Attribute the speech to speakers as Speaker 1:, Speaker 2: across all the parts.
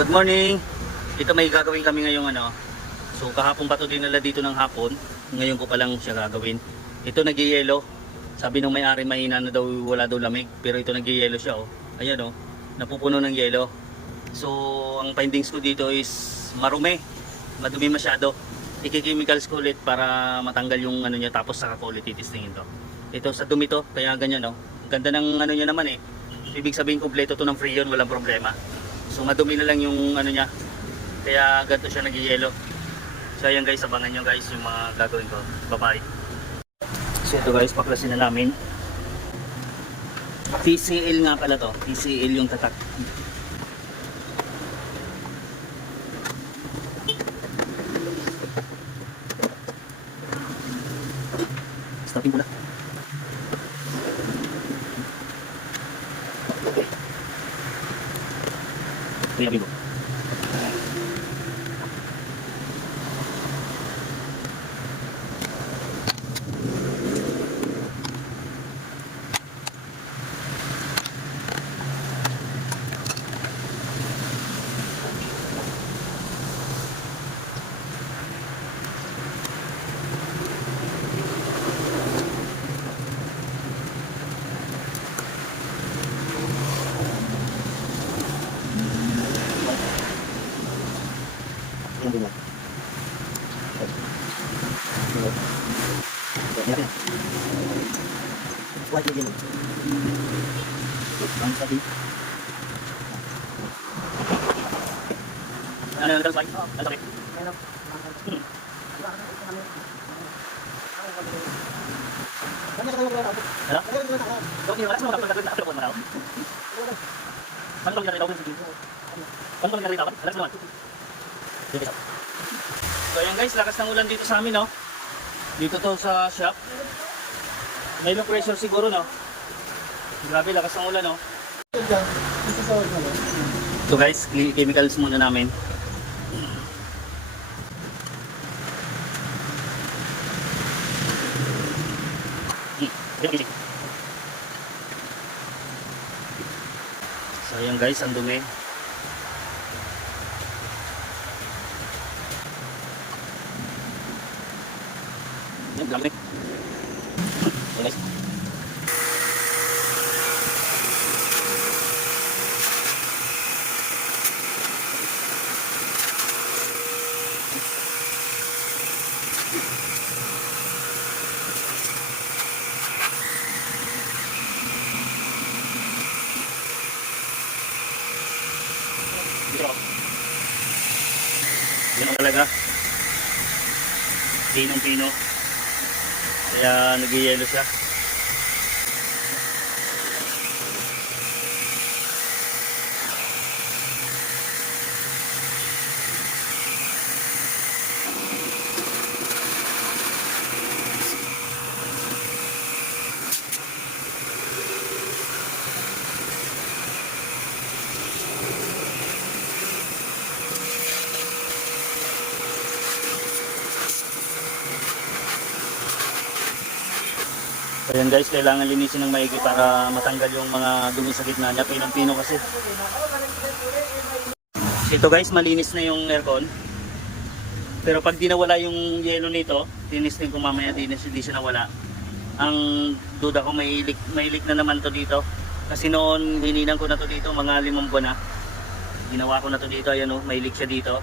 Speaker 1: Good morning! Ito may gagawin kami ngayong ano. So kahapon pa to dinala dito ng hapon. Ngayon ko pa lang siya gagawin. Ito nagyayelo. Sabi nung may-ari mahina na daw wala daw lamig. Pero ito nagyayelo siya oh. Ayan oh. Napupuno ng yelo. So ang findings ko dito is marumi. Madumi masyado. Iki-chemicals ko ulit para matanggal yung ano niya tapos saka ko ulit titistingin to. Ito sa dumi to, kaya ganyan oh. Ganda ng ano niya naman eh. Ibig sabihin kompleto to ng freon, walang problema. So madumi na lang yung ano niya. Kaya ganito siya nagyayelo. So ayan guys, abangan nyo guys yung mga gagawin ko. Bye-bye. So ito guys, paklasin na namin. TCL nga pala to. TCL yung tatak. Stopping ko na. Kuya Bigo. Yung bunga. White yung bunga. Ang sabi. Ano yung white? Ang sabi. Hmm. Ano? Bakit yung alas mo kapag gagawin na ako mo raw? Ano? Ano narito? Alas mo naman. So ayan guys, lakas ng ulan dito sa amin no. Dito to sa shop. May low pressure siguro no. Grabe lakas ng ulan no. So guys, chemicals muna namin. So ayan guys, ang dumi. Yan, dami. Ayan guys. Yan ang talaga. Pinong-pino. Kaya nagyayelo siya. Ayan guys, kailangan linisin ng maigi para matanggal yung mga dumi sa gitna niya. Pinong-pino kasi. Ito guys, malinis na yung aircon. Pero pag di nawala yung yelo nito, linis din ko mamaya, di, na- di siya nawala. Ang duda ko may leak, may leak na naman to dito. Kasi noon, hininan ko na to dito, mga limang buwan na. Ginawa ko na to dito, ayan o, may leak siya dito.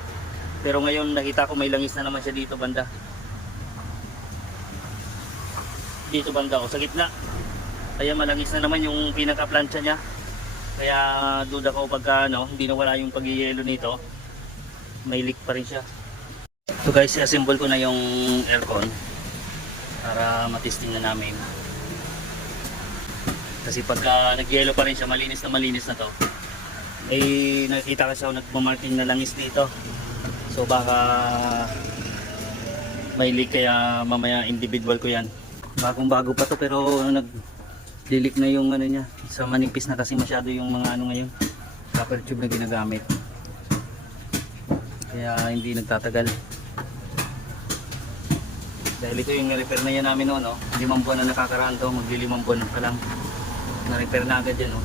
Speaker 1: Pero ngayon, nakita ko may langis na naman siya dito banda. Dito banda ko sa gitna. Kaya malangis na naman yung pinaka-plancha niya. Kaya duda ko pagka ano, hindi nawala yung pagyayelo nito may leak pa rin siya. So guys i-assemble ko na yung aircon para matisting na namin. Kasi pagka nagyelo pa rin siya malinis na malinis na to eh nakita kasi ako nagmamarking na langis dito. So baka may leak kaya mamaya individual ko yan bagong bago pa to pero nag lilik na yung ano niya sa manipis na kasi masyado yung mga ano ngayon copper tube na ginagamit kaya hindi nagtatagal dahil ito yung repair na yan namin noon no? limang buwan na nakakaraan to magli limang buwan pa lang na repair na agad yan no?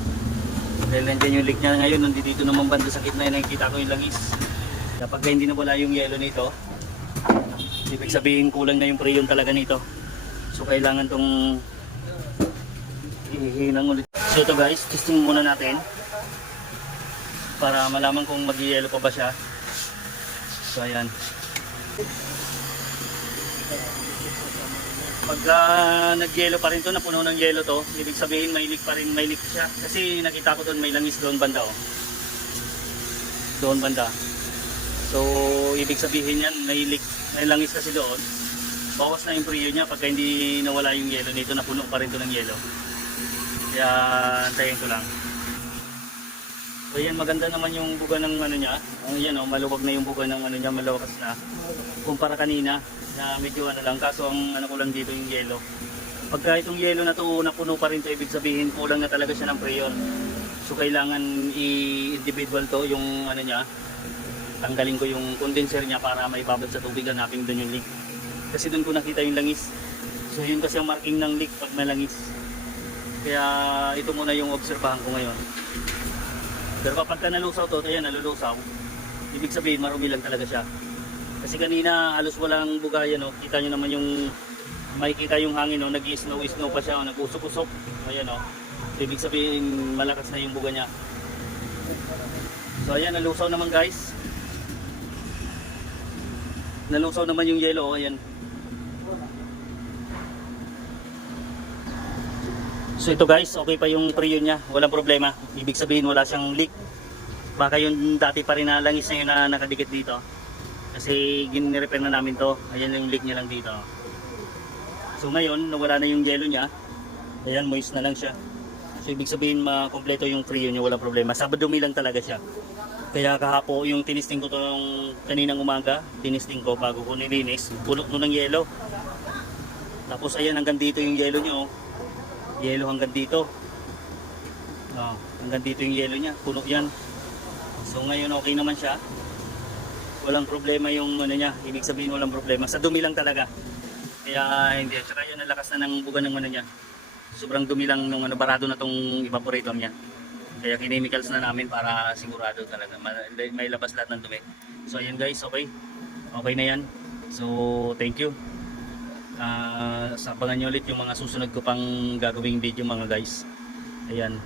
Speaker 1: Dahil nandiyan yung leak niya ngayon, nandito naman banda sa gitna yung nakikita ko yung langis. Kapag ka hindi na wala yung yellow nito, ibig sabihin kulang na yung preyon talaga nito. So kailangan tong ihinang ulit. So ito guys, testing muna natin para malaman kung mag-yellow pa ba siya. So ayan. Pagka nag-yellow pa rin to, napuno ng yellow to, ibig sabihin may leak pa rin, may leak siya. Kasi nakita ko doon may langis doon banda oh. Doon banda. So, ibig sabihin yan, may leak, may langis kasi doon. Bawas na yung priyo niya pagka hindi nawala yung yellow nito, napuno pa rin to ng yellow. Kaya, antayin ko lang. So yan, maganda naman yung buga ng ano niya. Ang yan oh, maluwag na yung buga ng ano niya, maluwagas na. Kumpara kanina, na medyo ano lang, kaso ang ano ko lang dito yung yellow. Pagka itong yellow na to napuno pa rin to, ibig sabihin kulang na talaga siya ng preyon. So kailangan i-individual to yung ano niya. Tanggalin ko yung condenser niya para maibabad sa tubig hanapin doon yung leak. Kasi doon ko nakita yung langis. So yun kasi ang marking ng leak pag may langis. Kaya ito muna yung obserbahan ko ngayon. Pero kapag ka nalusaw to, ayan nalulusaw, ibig sabihin marumi lang talaga siya. Kasi kanina halos walang bugayan, no? kita nyo naman yung makikita yung hangin, no? nag-snow-snow pa siya, oh, nag-usok-usok. Ayan, no? ibig sabihin malakas na yung buga niya. So ayan, nalusaw naman guys. Nalusaw naman yung yellow, ayan. So ito guys, okay pa yung preyo niya, walang problema. Ibig sabihin wala siyang leak. Baka yung dati pa rin na langis na yun na nakadikit dito. Kasi gin-repair na namin to. Ayan yung leak niya lang dito. So ngayon, nawala na yung yellow niya. Ayan, moist na lang siya. So ibig sabihin makompleto yung preyo niya, walang problema. Sa dumi lang talaga siya. Kaya kahapo yung tinisting ko to nung kaninang umaga, tinisting ko bago ko nilinis, puno ko ng yellow. Tapos ayan hanggang dito yung yellow niya yellow hanggang dito. Oh, hanggang dito yung yellow niya, puno yan. So ngayon okay naman siya. Walang problema yung ano niya, ibig sabihin walang problema. Sa dumi lang talaga. Kaya hindi, tsaka yun nalakas na ng buga ng ano niya. Sobrang dumi lang nung ano, barado na tong evaporator niya. Kaya kinimicals na namin para sigurado talaga. Ma- May labas lahat ng dumi. So ayan guys, okay. Okay na yan. So thank you. Ah, sabangan nyo ulit yung mga susunod ko pang gagawing video mga guys. Ayan.